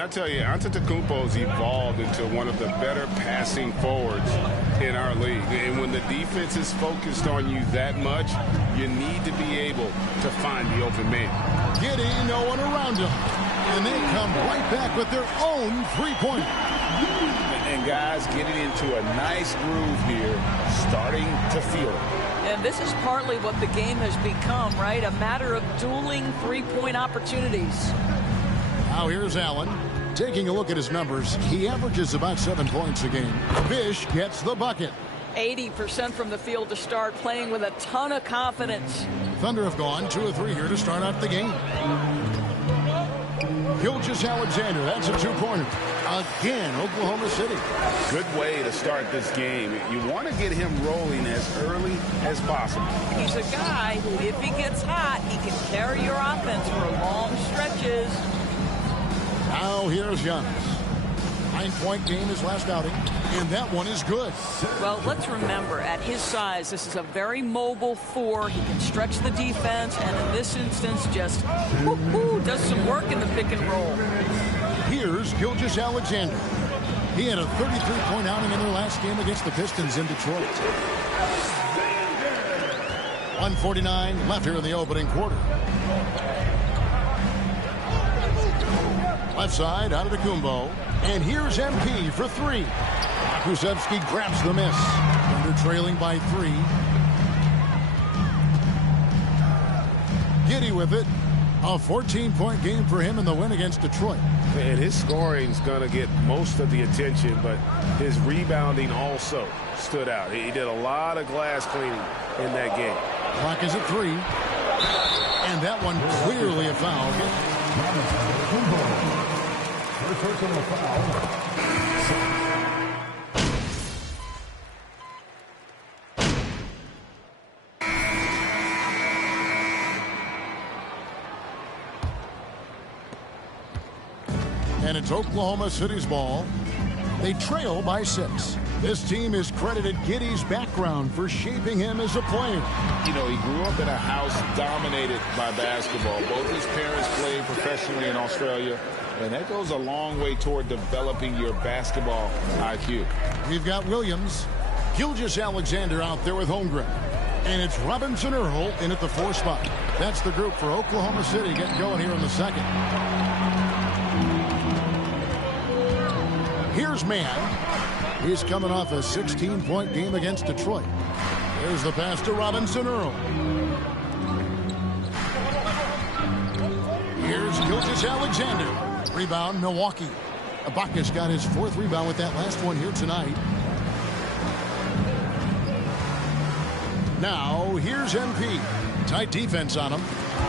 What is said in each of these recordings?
I tell you, Antetokounmpo's evolved into one of the better passing forwards in our league. And when the defense is focused on you that much, you need to be able to find the open man. Giddey, no one around him. And they come right back with their own three-pointer. And guys getting into a nice groove here, starting to feel it. And this is partly what the game has become, right? A matter of dueling three-point opportunities. Now here's Allen. Taking a look at his numbers, he averages about 7 points a game. Bish gets the bucket. 80% from the field to start, playing with a ton of confidence. Thunder have gone 2 of 3 here to start out the game. Gilgeous-Alexander, that's a two-pointer. Again, Oklahoma City. Good way to start this game. You want to get him rolling as early as possible. He's a guy who, if he gets hot, he can carry your offense for long stretches. Now here's Giannis. 9-point game his last outing, and that one is good. Well, let's remember, at his size, this is a very mobile four. He can stretch the defense, and in this instance, just does some work in the pick and roll. Here's Gilgeous-Alexander. He had a 33-point outing in their last game against the Pistons in Detroit. 1:49 left here in the opening quarter. Left side, Antetokounmpo. And here's MP for three. Kuszewski grabs the miss. Thunder trailing by 3. Giddey with it. A 14-point game for him in the win against Detroit. And his scoring's going to get most of the attention, but his rebounding also stood out. He did a lot of glass cleaning in that game. Clock is at 3. And that one clearly a foul. Personal foul. And it's Oklahoma City's ball. They trail by 6. This team is credited Giddey's background for shaping him as a player. You know, he grew up in a house dominated by basketball. Both his parents played professionally in Australia, and that goes a long way toward developing your basketball IQ. We've got Williams, Gilgeous-Alexander out there with Holmgren. And it's Robinson Earl in at the 4 spot. That's the group for Oklahoma City getting going here in the second. Here's Mann. He's coming off a 16-point game against Detroit. There's the pass to Robinson Earl. Here's Gilgeous-Alexander. Rebound, Milwaukee. Ibaka's got his 4th rebound with that last one here tonight. Now, here's MP. Tight defense on him.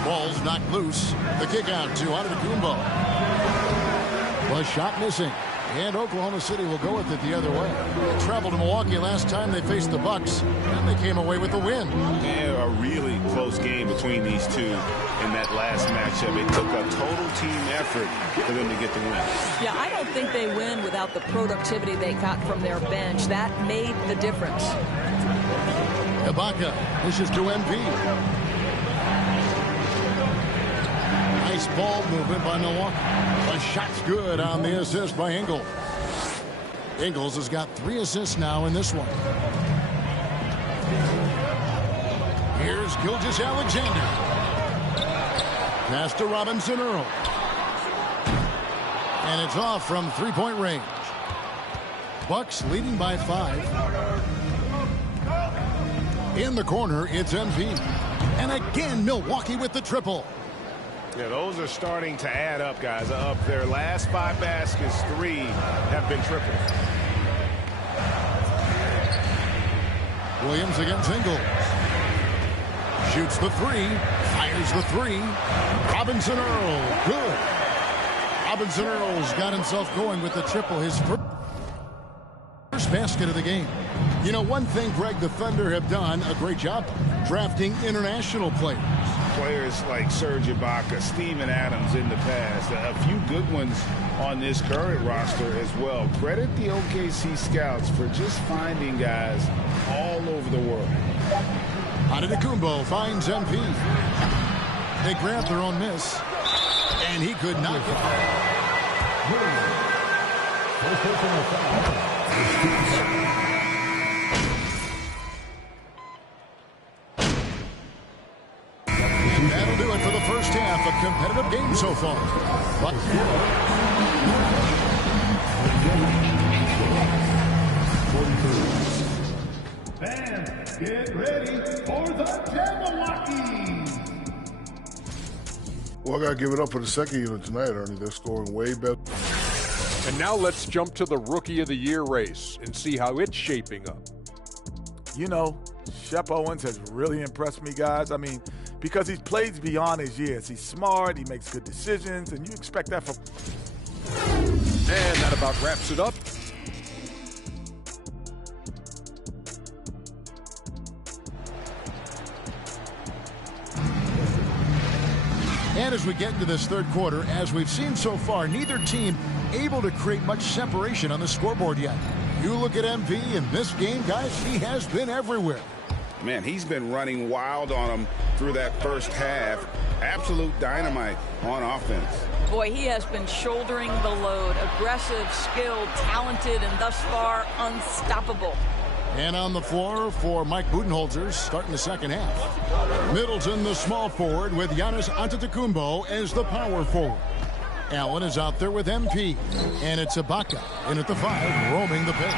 Ball's knocked loose. The kick out to Antetokounmpo. Was shot missing. And Oklahoma City will go with it the other way. They traveled to Milwaukee last time they faced the Bucks, and they came away with the win. Yeah, a really close game between these two in that last matchup. It took a total team effort for them to get the win. Yeah, I don't think they win without the productivity they got from their bench. That made the difference. Ibaka, this is to MP. Nice ball movement by Milwaukee. The shot's good on the assist by Ingles. Ingles has got 3 assists now in this one. Here's Gilgeous-Alexander. Pass to Robinson Earl. And it's off from 3-point range. Bucks leading by 5. In the corner, it's MP. And again, Milwaukee with the triple. Yeah, those are starting to add up, guys. Up their last 5 baskets, 3 have been triples. Williams against Ingles. Shoots the 3. Fires the 3. Robinson Earl. Good. Robinson Earl's got himself going with the triple. His first basket of the game. You know, one thing, Greg, the Thunder have done a great job drafting international players. Players like Serge Ibaka, Steven Adams in the past, a few good ones on this current roster as well. Credit the OKC scouts for just finding guys all over the world. Antetokounmpo finds MP. They grab their own miss, and he could knock it. That'll do it for the first half. A competitive game so far. Fans, get ready for the Jabbawockeez. Well, I got to give it up for the second unit tonight, Ernie. They're scoring way better. And now let's jump to the Rookie of the Year race and see how it's shaping up. You know, Shep Owens has really impressed me, guys. I mean, because he plays beyond his years. He's smart, he makes good decisions, and you expect that from... And that about wraps it up. And as we get into this third quarter, as we've seen so far, neither team able to create much separation on the scoreboard yet. You look at MP in this game, guys, he has been everywhere. Man, he's been running wild on them through that first half. Absolute dynamite on offense. Boy, he has been shouldering the load. Aggressive, skilled, talented, and thus far unstoppable. And on the floor for Mike Budenholzer, starting the second half. Middleton, the small forward, with Giannis Antetokounmpo as the power forward. Allen is out there with MP. And it's Ibaka in at the 5, roaming the pitch.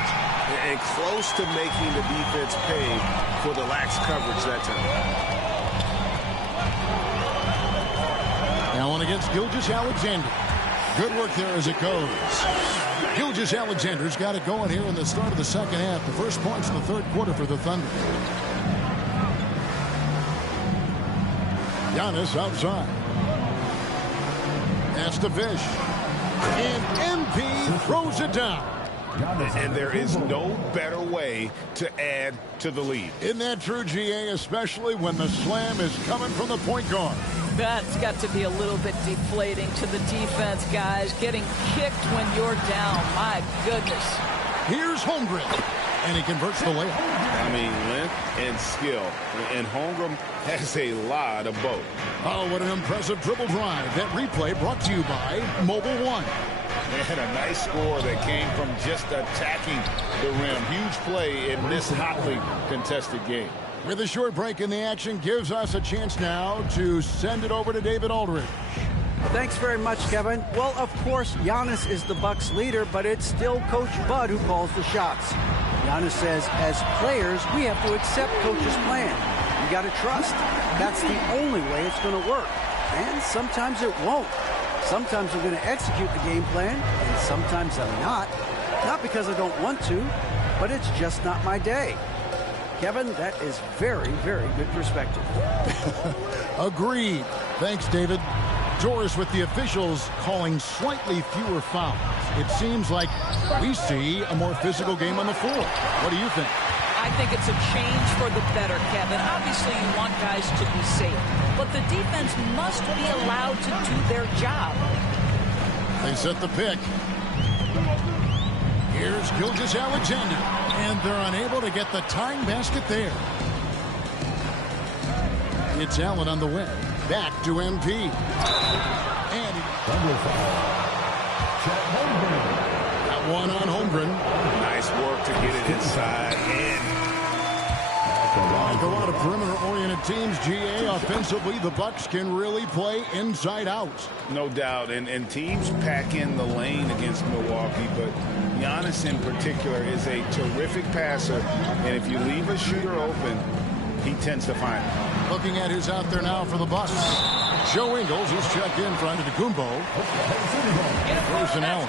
And close to making the defense pay for the lax coverage that time. Allen against Gilgeous-Alexander. Good work there as it goes. Gilgeous-Alexander's got it going here in the start of the second half. The first points in the third quarter for the Thunder. Giannis outside. That's the fish. And MP throws it down. And there is no better way to add to the lead. Isn't that true, GA, especially when the slam is coming from the point guard? That's got to be a little bit deflating to the defense, guys. Getting kicked when you're down. My goodness. Here's Holmgren. And he converts the layup. I mean, length and skill. And Holmgren has a lot of both. Oh, what an impressive dribble drive. That replay brought to you by Mobile One. And a nice score that came from just attacking the rim. Huge play in this hotly contested game. With a short break in the action, gives us a chance now to send it over to David Aldridge. Thanks very much, Kevin. Well, of course, Giannis is the Bucks leader, but it's still Coach Bud who calls the shots. Giannis says, as players, we have to accept Coach's plan. You got to trust. That's the only way it's going to work. And sometimes it won't. Sometimes I'm going to execute the game plan, and sometimes I'm not. Not because I don't want to, but it's just not my day. Kevin, that is very, very good perspective. Agreed. Thanks, David. Doris with the officials calling slightly fewer fouls. It seems like we see a more physical game on the floor. What do you think? I think it's a change for the better, Kevin. Obviously, you want guys to be safe, but the defense must be allowed to do their job. They set the pick. Here's Gilgeous-Alexander, and they're unable to get the tying basket there. It's Allen on the wing. Back to MP. And that one on Holmgren. Nice work to get it inside. And like a lot of perimeter-oriented teams, GA, offensively, the Bucks can really play inside out. no doubt. And teams pack in the lane against Milwaukee, but Giannis in particular is a terrific passer. And if you leave a shooter open, he tends to find it. Looking at who's out there now for the Bucks. Joe Ingles, who's checked in for Antetokounmpo. Grayson Allen.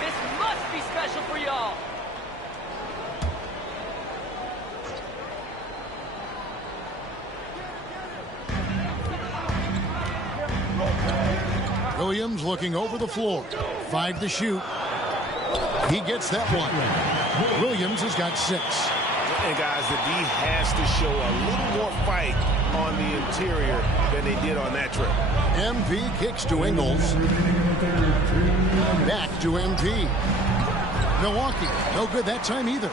This must be special for y'all. Williams looking over the floor. 5 to shoot. He gets that one. Williams has got 6. And guys, the D has to show a little more fight on the interior than they did on that trip. MP kicks to Ingles. Back to MP. Milwaukee, no good that time either.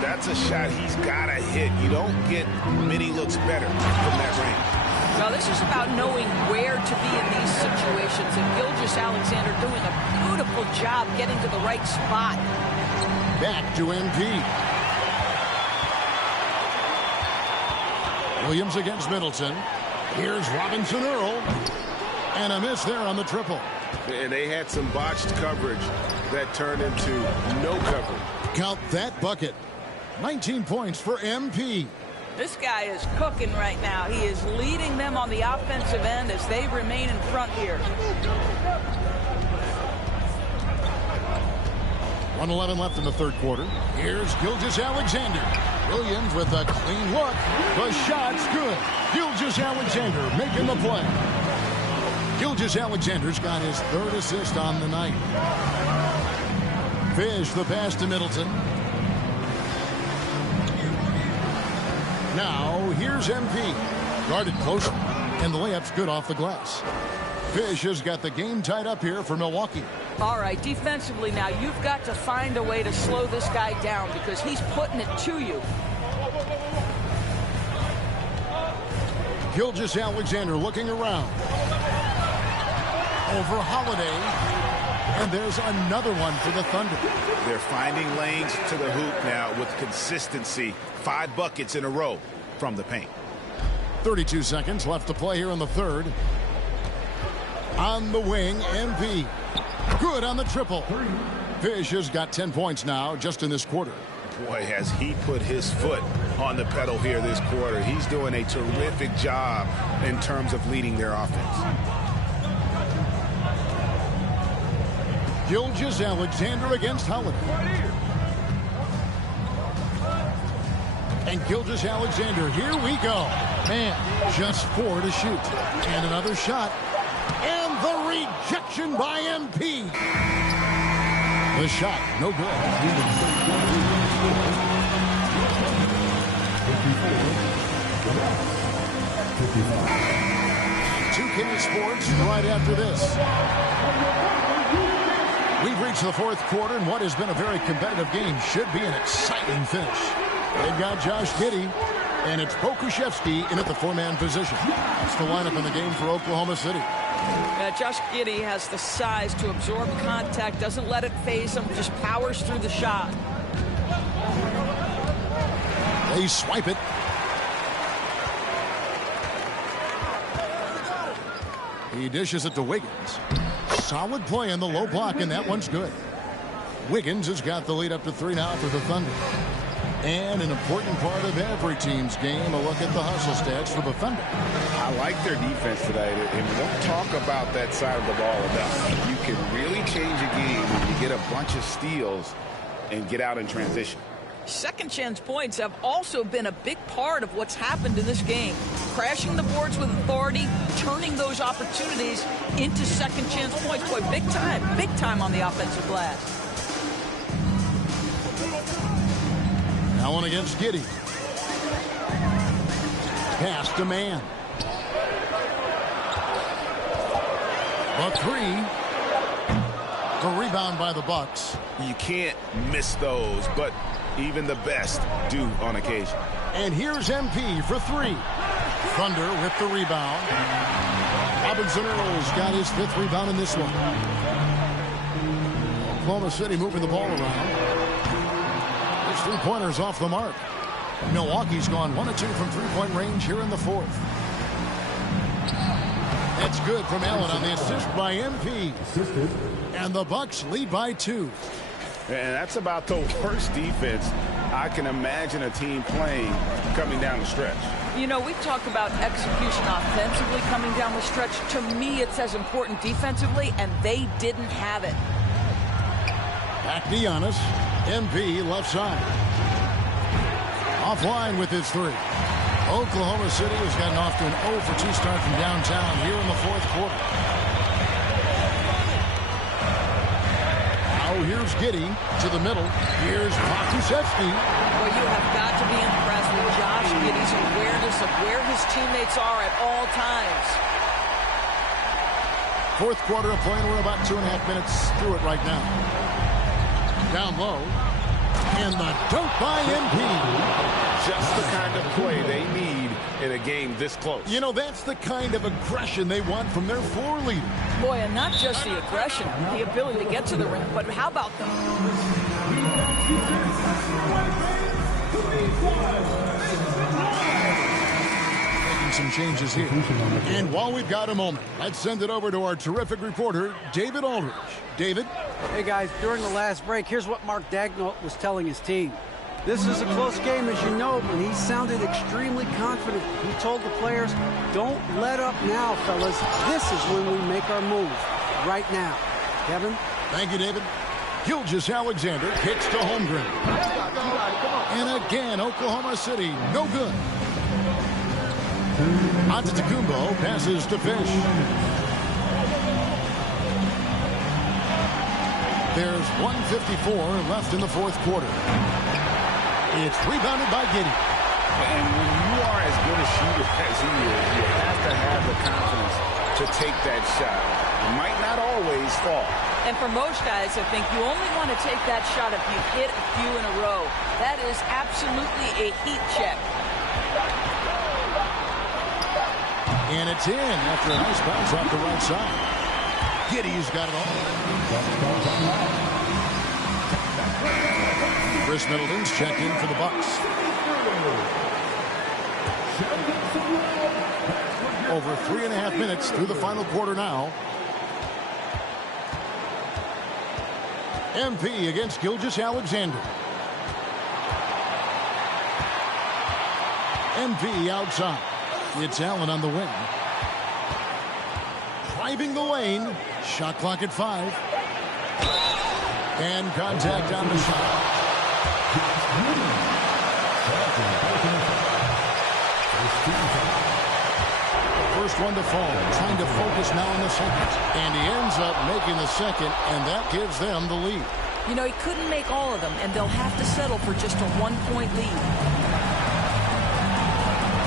That's a shot he's got to hit. You don't get many looks better from that range. Well, this is about knowing where to be in these situations, and Gilgeous-Alexander doing a beautiful job getting to the right spot. Back to MP. Williams against Middleton. Here's Robinson Earl. And a miss there on the triple. And they had some botched coverage that turned into no coverage. Count that bucket. 19 points for MP. This guy is cooking right now. He is leading them on the offensive end as they remain in front here. 1:11 left in the third quarter. Here's Gilgeous-Alexander. Williams with a clean look. The shot's good. Gilgeous-Alexander making the play. Gilgeous-Alexander's got his third assist on the night. Fish the pass to Middleton. Now here's MP. Guarded close, and the layup's good off the glass. Fish has got the game tied up here for Milwaukee. All right, defensively now, you've got to find a way to slow this guy down because he's putting it to you. Gilgeous-Alexander looking around. Over Holiday. And there's another one for the Thunder. They're finding lanes to the hoop now with consistency. 5 buckets in a row from the paint. 32 seconds left to play here in the third. On the wing, MP. Good on the triple. Fish has got 10 points now just in this quarter. Boy, has he put his foot on the pedal here this quarter. He's doing a terrific job in terms of leading their offense. Gilgeous-Alexander against Holiday. And Gilgeous-Alexander, here we go. Man, just 4 to shoot. And another shot. And the rejection by MP. The shot, no good. 2K Sports right after this. We've reached the fourth quarter, and what has been a very competitive game should be an exciting finish. They've got Josh Giddey, and it's Pokusevski in at the 4-man position. That's the lineup in the game for Oklahoma City. Josh Giddey has the size to absorb contact, doesn't let it phase him, just powers through the shot. They swipe it. He dishes it to Wiggins. Solid play in the low block, and that one's good. Wiggins has got the lead up to 3 now for the Thunder. And an important part of every team's game, a look at the hustle stats for the Thunder. I like their defense today, and we don't talk about that side of the ball enough. You can really change a game when you get a bunch of steals and get out in transition. Second chance points have also been a big part of what's happened in this game. Crashing the boards with authority, turning those opportunities into second chance points. Boy, big time on the offensive glass. Now one against Giddey. Pass to man. The 3. The rebound by the Bucks. You can't miss those, but even the best do on occasion. And here's MP for 3. Thunder with the rebound. Robinson Earl's got his 5th rebound in this one. Oklahoma City moving the ball around. His 3-pointers off the mark. Milwaukee's gone 1 of 2 from 3-point range here in the 4th. That's good from Allen on the assist by MP. And the Bucks lead by 2. And that's about the worst defense I can imagine a team playing coming down the stretch. You know, we've talked about execution offensively coming down the stretch. To me, it's as important defensively, and they didn't have it. Back to Giannis. MP left side. Offline with his 3. Oklahoma City has gotten off to an 0 for 2 start from downtown here in the 4th quarter. Now here's Giddey to the middle. Here's Pokusevski. Well, you have got to be impressed with Josh Giddey's awareness of where his teammates are at all times. 4th quarter of play, and we're about 2.5 minutes through it right now. Down low. And the dunk by MP. Just the kind of play they need in a game this close. You know, that's the kind of aggression they want from their floor leader. Boy, and not just the aggression, the ability to get to the rim, but how about them? Making some changes here. And while we've got a moment, let's send it over to our terrific reporter, David Aldridge. David? Hey, guys, during the last break, here's what Mark Daigneault was telling his team. This is a close game, as you know, but he sounded extremely confident. He told the players, don't let up now, fellas. This is when we make our move, right now. Kevin? Thank you, David. Gilgeous-Alexander kicks to Holmgren. And again, Oklahoma City, no good. Antetokounmpo passes to Fish. There's 1:54 left in the fourth quarter. It's rebounded by Giddey. And when you are as good a shooter as he is, you have to have the confidence to take that shot. It might not always fall. And for most guys, I think you only want to take that shot if you hit a few in a row. That is absolutely a heat check. And it's in after a nice bounce off the right side. Giddey's got it all. Chris Middleton's checked in for the Bucks. Over 3.5 minutes through the final quarter now. MP against Gilgeous-Alexander. MP outside. It's Allen on the wing. Driving the lane. Shot clock at 5. And contact on the shot. First one to fall. Trying to focus now on the second. And he ends up making the second, and that gives them the lead. You know, he couldn't make all of them, and they'll have to settle for just a 1-point lead.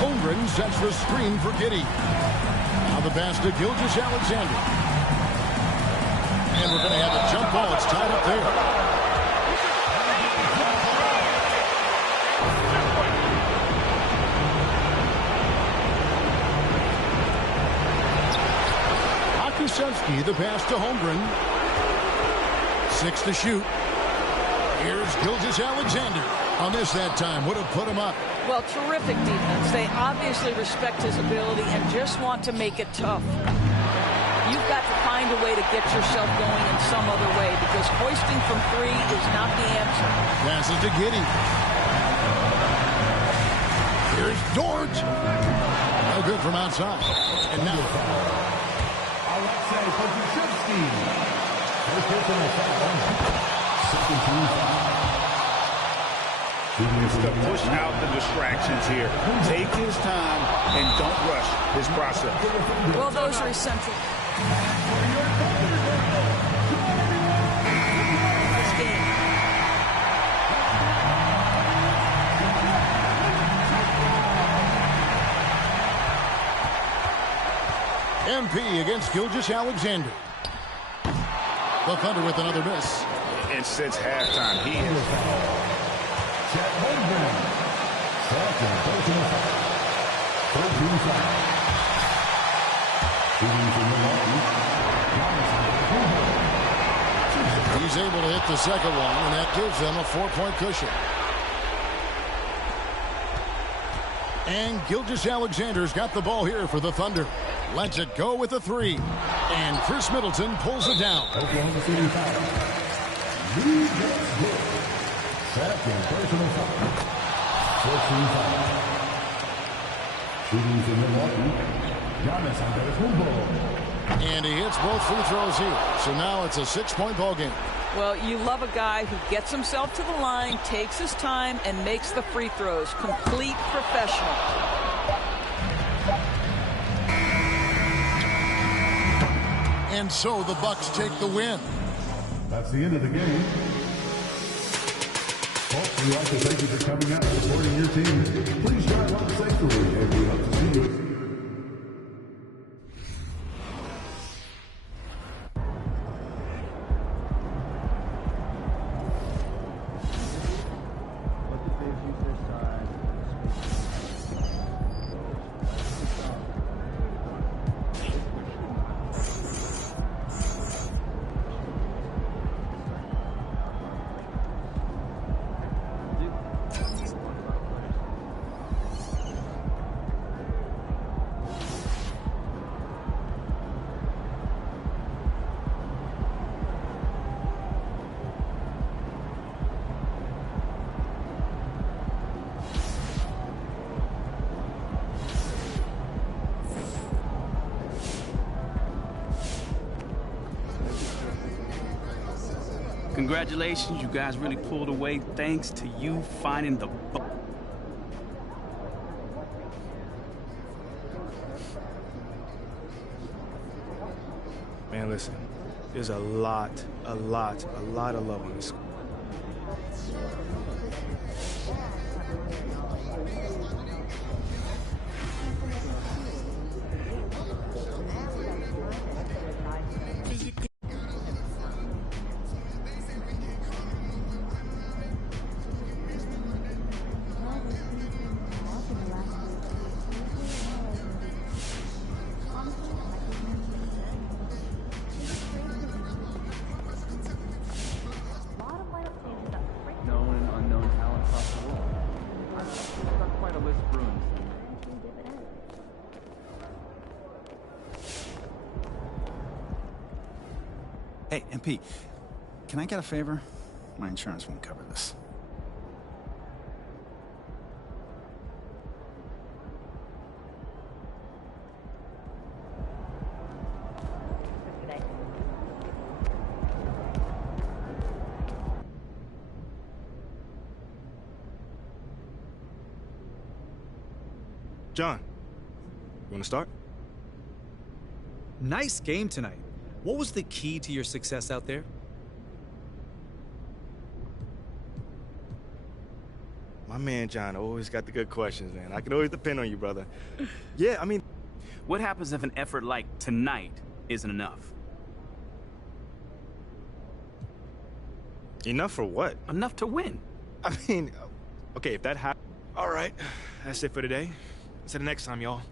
Holmgren sets the screen for Giddey. Now the pass to Gilgeous-Alexander. And we're going to have a jump ball. It's tied up there. Kusemski, the pass to Holmgren. 6 to shoot. Here's Gilgeous-Alexander. On this that time, would have put him up. Well, terrific defense. They obviously respect his ability and just want to make it tough. You've got to find a way to get yourself going in some other way because hoisting from 3 is not the answer. Passes to Giddey. Here's Dort. No good from outside. And now Alexei Pokusevski. First personal foul. Second team foul. It's to push out the distractions here. Take his time and don't rush his process. Well, those are essential. This game. MP against Gilgeous-Alexander. The Thunder with another miss. And since halftime, he is. Chet Holmgren. Second personal foul. 13 foul. Shooting for Milwaukee. He's able to hit the second one, and that gives them a 4-point cushion. And Gilgeous-Alexander's got the ball here for the Thunder. Lets it go with a 3. And Chris Middleton pulls it down. Oklahoma City foul. Lead gets good. Second personal foul. 14 foul. Shooting for Milwaukee. Giannis Antetokounmpo. And he hits both free throws here. So now it's a 6-point ball game. Well, you love a guy who gets himself to the line, takes his time, and makes the free throws. Complete professional. And so the Bucks take the win. That's the end of the game. Folks, we'd like to thank you for coming out and supporting your team. Please drive home safely, and we hope to see you. Congratulations, you guys really pulled away thanks to you finding the Man, listen, there's a lot of love on this. Known and unknown talent across the world. I've got quite a list of Bruins. Hey, MP, can I get a favor? My insurance won't cover this. John, you want to start? Nice game tonight. What was the key to your success out there? My man John always got the good questions, man. I can always depend on you, brother. Yeah, I mean... What happens if an effort like tonight isn't enough? Enough for what? Enough to win. I mean, okay, if that happens... All right, that's it for today. See you next time, y'all.